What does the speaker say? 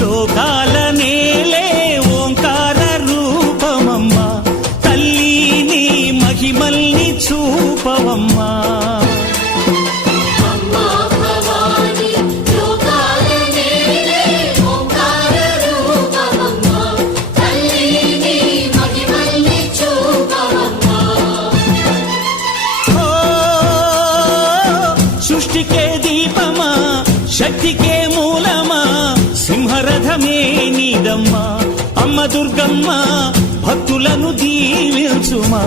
లోకాల నేలే ఓంకార రూపమమ్మా తల్లి నీ మహిమల్ని చూపవమ్మా సృష్టికే దీపమా శక్తికే మూలమా సింహరథమే నీదమ్మా అమ్మ దుర్గమ్మ భక్తులను దీవించుమా